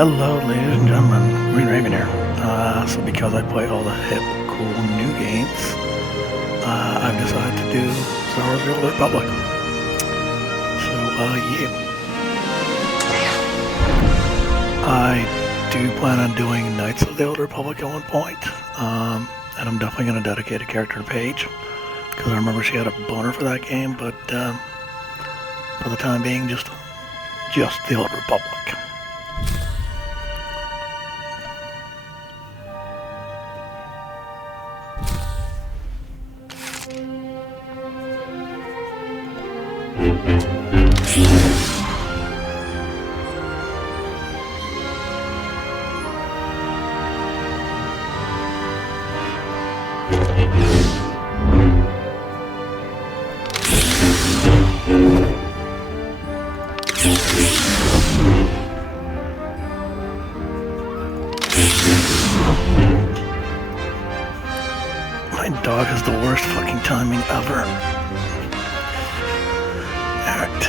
Hello, ladies and gentlemen. Green Raven here. So because I play all the hip, cool new games, I've decided to do Star Wars: The Old Republic. So, yeah. I do plan on doing Knights of the Old Republic at one point, and I'm definitely going to dedicate a character to Paige, because I remember she had a boner for that game, but for the time being, just the Old Republic. My dog has the worst fucking timing ever. Alright.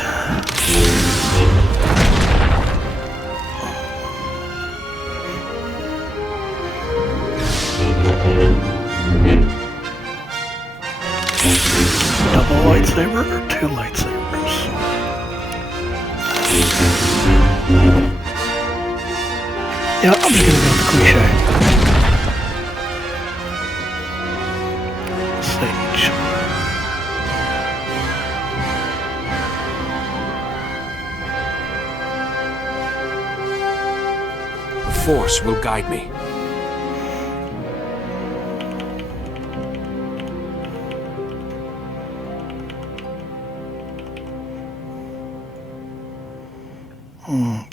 Double lightsaber or two lightsabers? Yeah, I'm just gonna go with the cliche. Sage. The Force will guide me.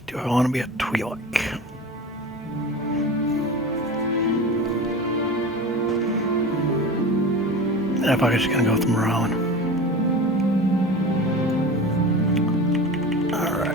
Do I want to be a Twi'lek? I thought I was just gonna go with Morone. Alright.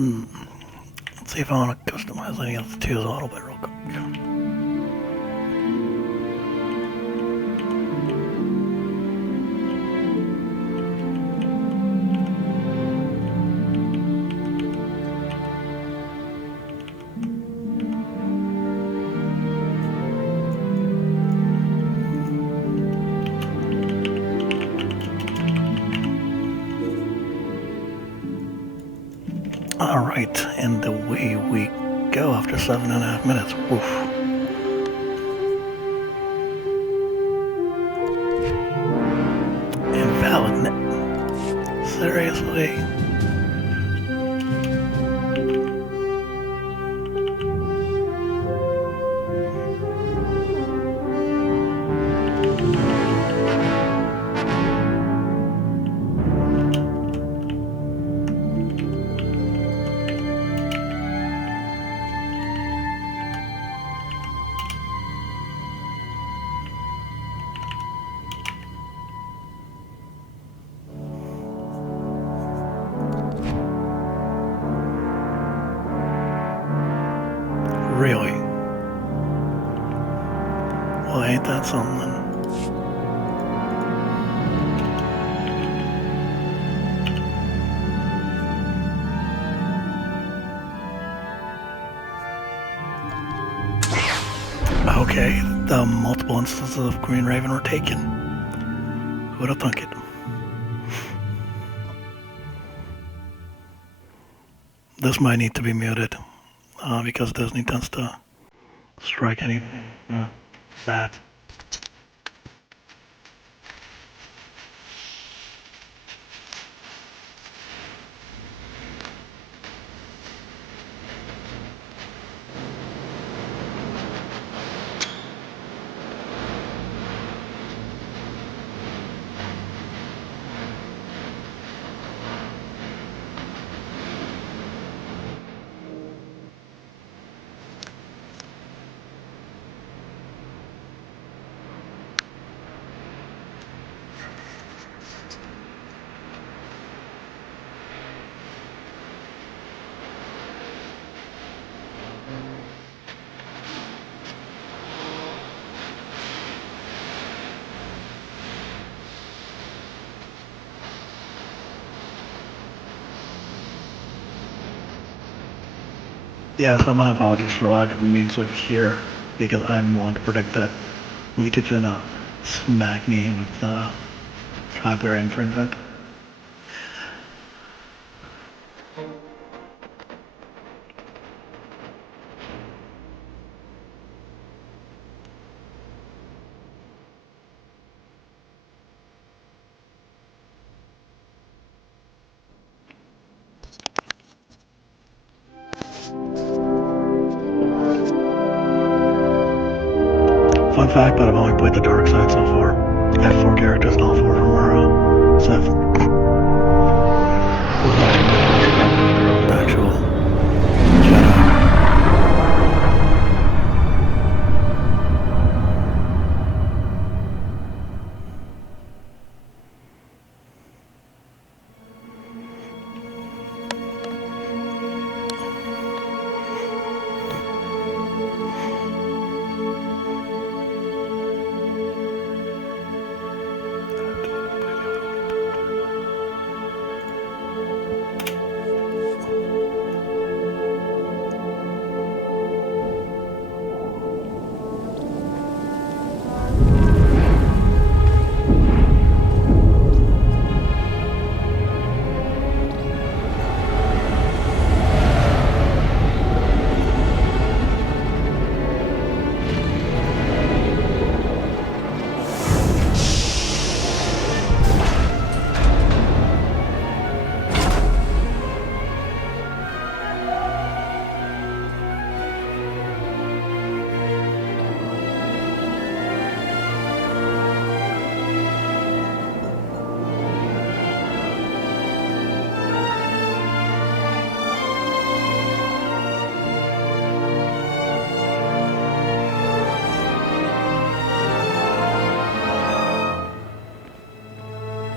Let's see if I want to customize any of the twos a little bit real quick. Alright, and away we go after 7.5 minutes. Woof. Invalid. Seriously? Really? Well, ain't that something? Okay, the multiple instances of Green Raven were taken. Who would have thunk it? This might need to be muted, because Disney tends to strike anything bad. Yeah, so my apologies for lack of mean switch here, because I'm one to predict that YouTube's gonna smack me with copyright infringement. Fun fact, but I've only played the dark side so far. I have 4 characters and all 4 from our Seth. Actual Jedi.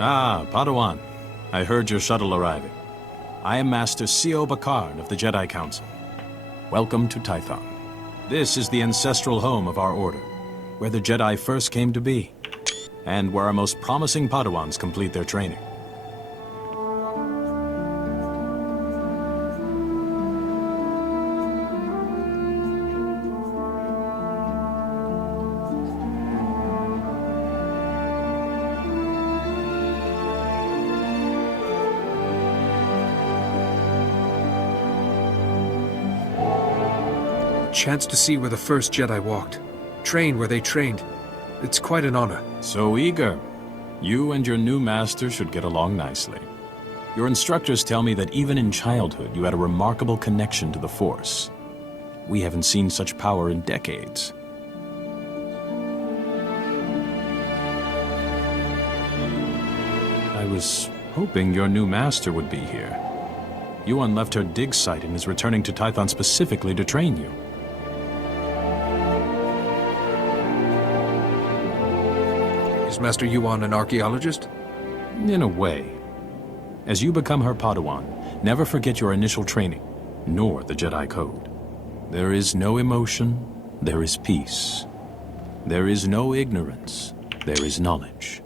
Ah, Padawan. I heard your shuttle arriving. I am Master Sio Bakard of the Jedi Council. Welcome to Tython. This is the ancestral home of our order, where the Jedi first came to be, and where our most promising Padawans complete their training. Chance to see where the first Jedi walked. Train where they trained. It's quite an honor. So eager. You and your new master should get along nicely. Your instructors tell me that even in childhood you had a remarkable connection to the Force. We haven't seen such power in decades. I was hoping your new master would be here. Yuan left her dig site and is returning to Tython specifically to train you. Is Master Yuan an archaeologist? In a way. As you become her Padawan, never forget your initial training, nor the Jedi Code. There is no emotion, there is peace. There is no ignorance, there is knowledge.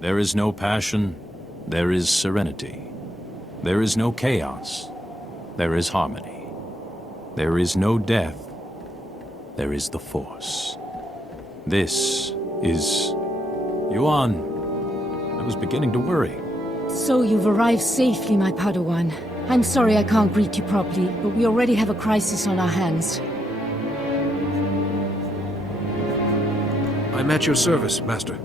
There is no passion, there is serenity. There is no chaos, there is harmony. There is no death, there is the Force. This is... Yuan, I was beginning to worry. So you've arrived safely, my Padawan. I'm sorry I can't greet you properly, but we already have a crisis on our hands. I'm at your service, Master.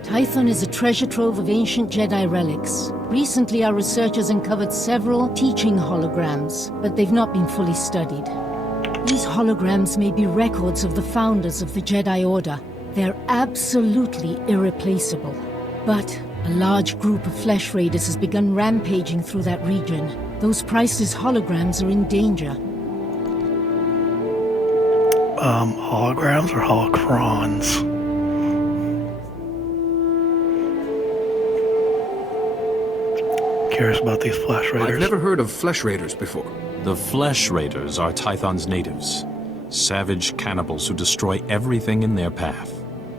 Tython is a treasure trove of ancient Jedi relics. Recently, our researchers uncovered several teaching holograms, but they've not been fully studied. These holograms may be records of the founders of the Jedi Order. They're absolutely irreplaceable. But a large group of flesh raiders has begun rampaging through that region. Those priceless holograms are in danger. Holograms or holocrons? Curious about these flesh raiders. I've never heard of flesh raiders before. The Flesh Raiders are Tython's natives. Savage cannibals who destroy everything in their path.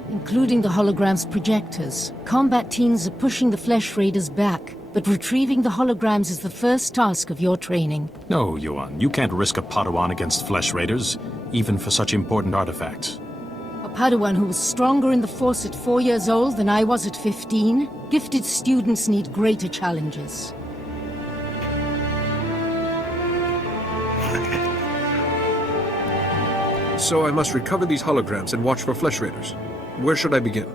Including the hologram's projectors. Combat teams are pushing the flesh raiders back, but retrieving the holograms is the first task of your training. No, Yuan, you can't risk a Padawan against Flesh Raiders, even for such important artifacts. A Padawan who was stronger in the Force at 4 years old than I was at 15? Gifted students need greater challenges. So I must recover these holograms and watch for flesh raiders. Where should I begin?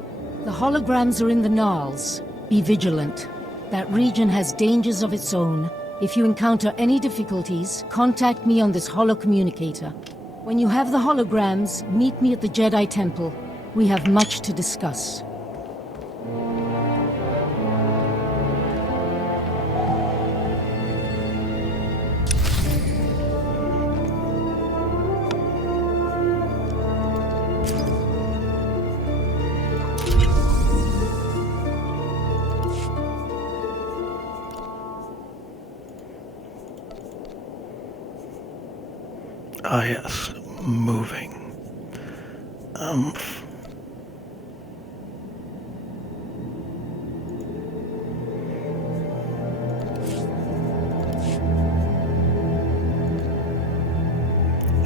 The holograms are in the Gnarls. Be vigilant. That region has dangers of its own. If you encounter any difficulties, contact me on this holocommunicator. When you have the holograms, meet me at the Jedi Temple. We have much to discuss. Ah, yes. Moving.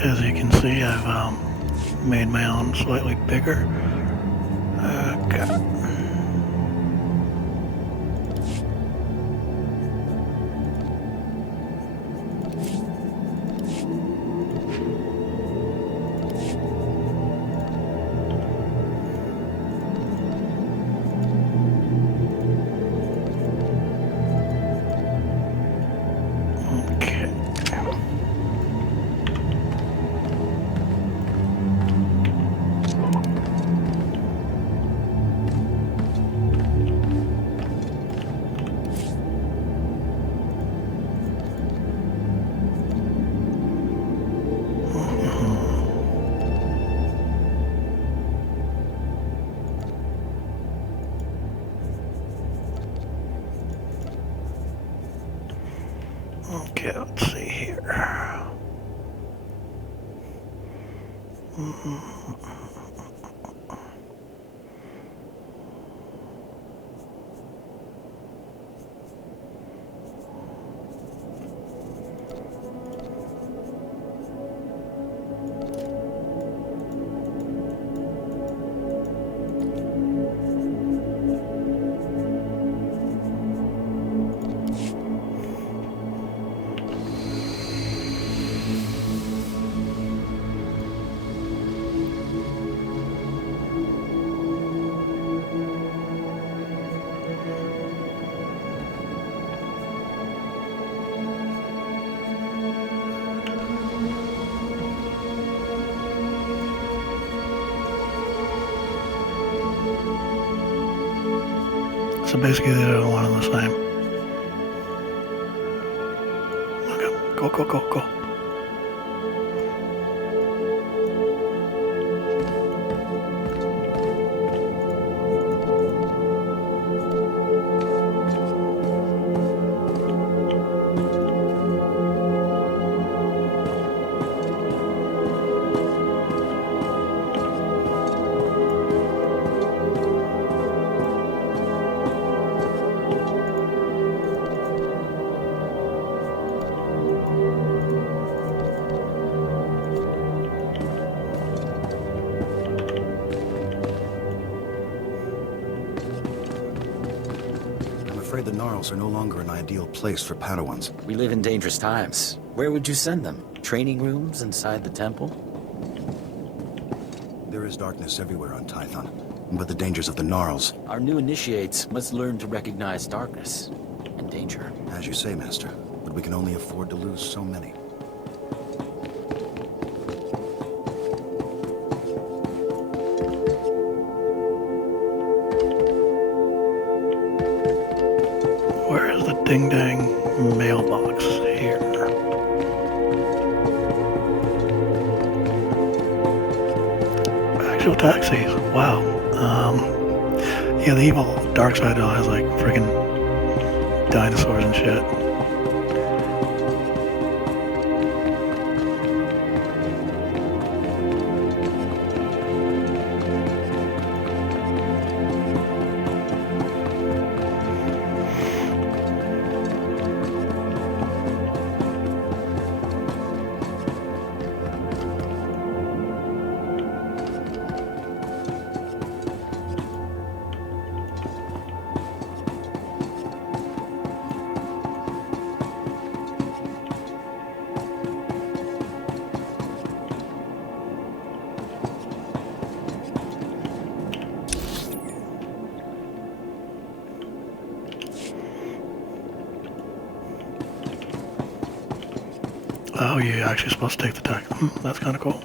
As you can see, I've made my own slightly bigger. Okay. Okay, let's see here. So basically they don't one and the same. Okay, go, go, go, go. I'm afraid the Gnarls are no longer an ideal place for Padawans. We live in dangerous times. Where would you send them? Training rooms inside the temple? There is darkness everywhere on Tython, but the dangers of the Gnarls... Our new initiates must learn to recognize darkness and danger. As you say, Master, but we can only afford to lose so many. Where is the ding-dang mailbox here? Actual taxis. Wow. Yeah, the evil dark side has like freaking dinosaurs and shit. Oh, you're actually supposed to take the taxi. That's kind of cool.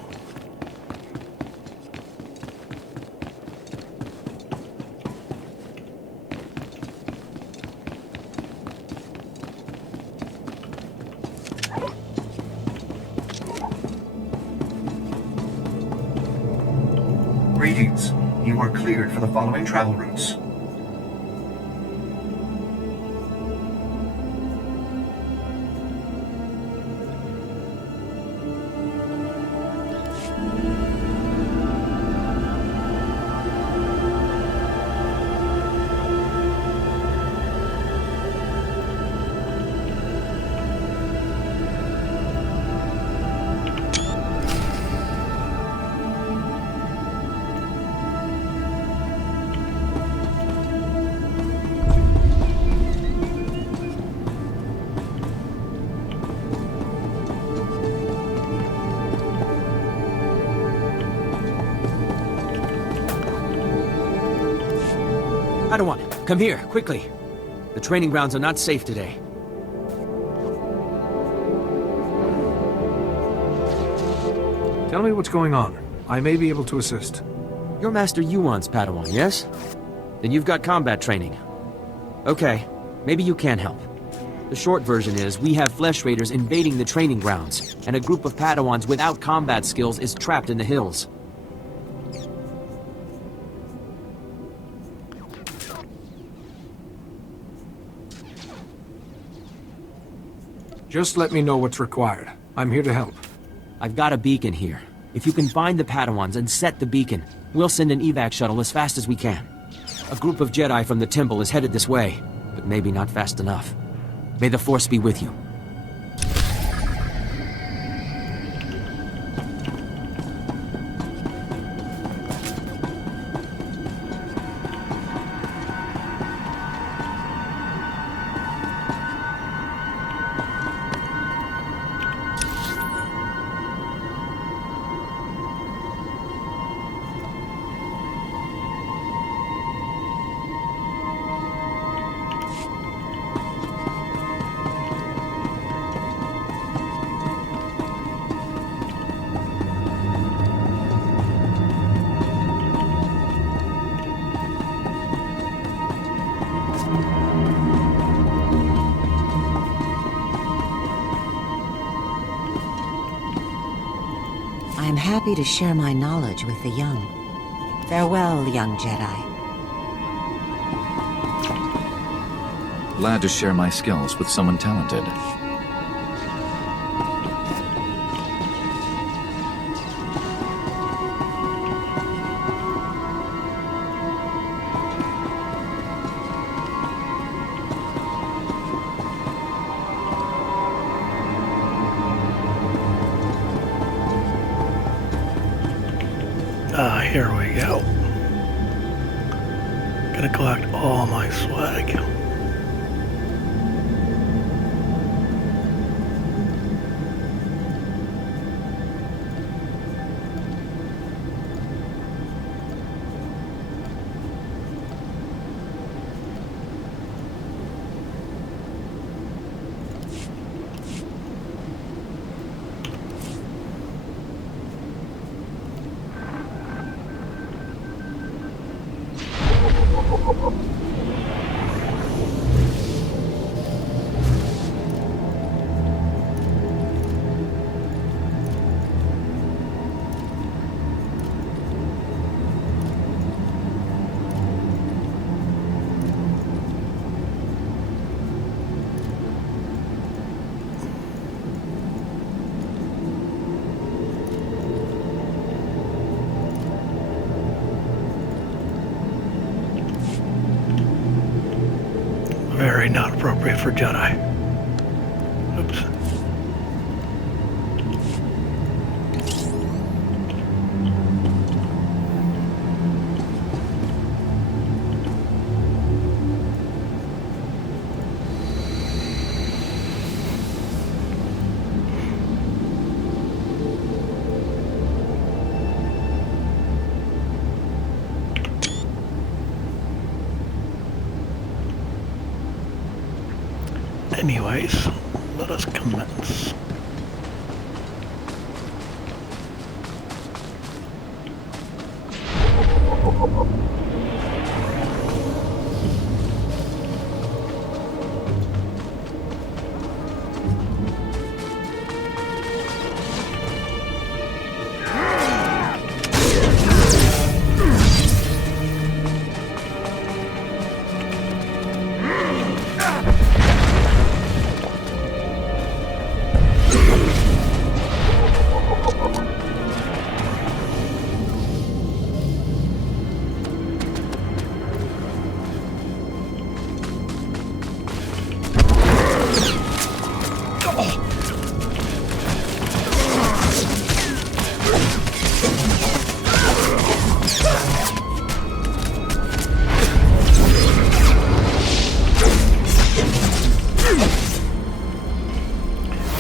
Greetings. You are cleared for the following travel routes. Padawan, come here, quickly. The training grounds are not safe today. Tell me what's going on. I may be able to assist. You're Master Yuan's Padawan, yes? Then you've got combat training. Okay, maybe you can help. The short version is, we have flesh raiders invading the training grounds, and a group of Padawans without combat skills is trapped in the hills. Just let me know what's required. I'm here to help. I've got a beacon here. If you can find the Padawans and set the beacon, we'll send an evac shuttle as fast as we can. A group of Jedi from the temple is headed this way, but maybe not fast enough. May the Force be with you. I am happy to share my knowledge with the young. Farewell, young Jedi. Glad to share my skills with someone talented. Here we go. Gonna collect all my swag. Very not appropriate for Jedi. Oops. Anyways, let us commence.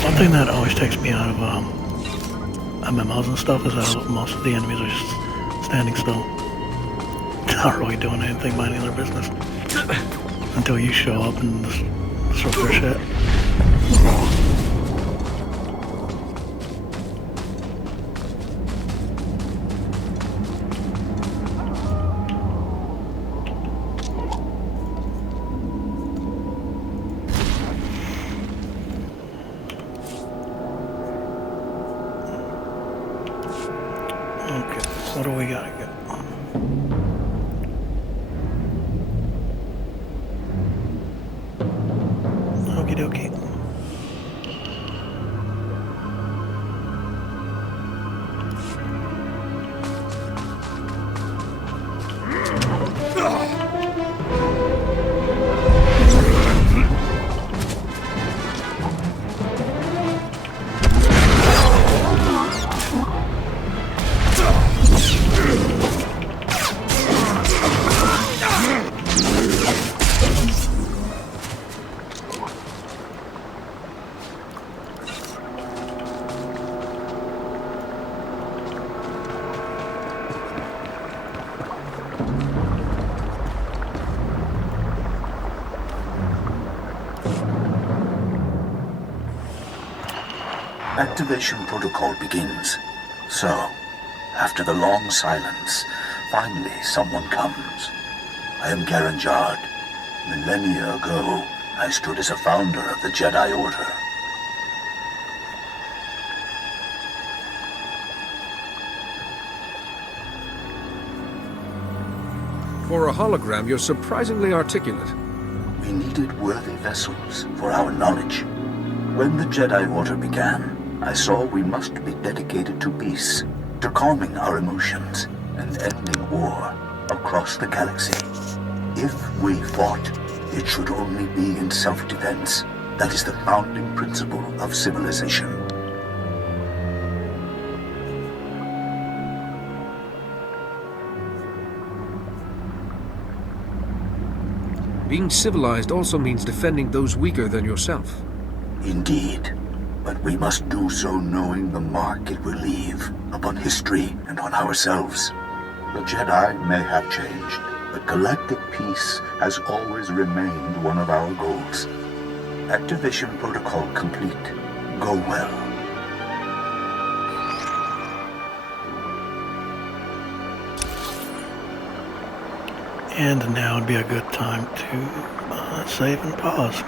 One thing that always takes me out of MMOs and stuff is that most of the enemies are just standing still. Not really doing anything, minding their business. Until you show up and disrupt their shit. Okay, what do we gotta get? Okie dokie. activation protocol begins. So, after the long silence, finally someone comes. I am Garen Jard. Millennia ago, I stood as a founder of the Jedi Order. For a hologram, you're surprisingly articulate. We needed worthy vessels for our knowledge. When the Jedi Order began, I saw we must be dedicated to peace, to calming our emotions, and ending war across the galaxy. If we fought, it should only be in self-defense. That is the founding principle of civilization. Being civilized also means defending those weaker than yourself. Indeed. But we must do so knowing the mark it will leave upon history and on ourselves. The Jedi may have changed, but galactic peace has always remained one of our goals. Activation protocol complete. Go well. And now would be a good time to save and pause.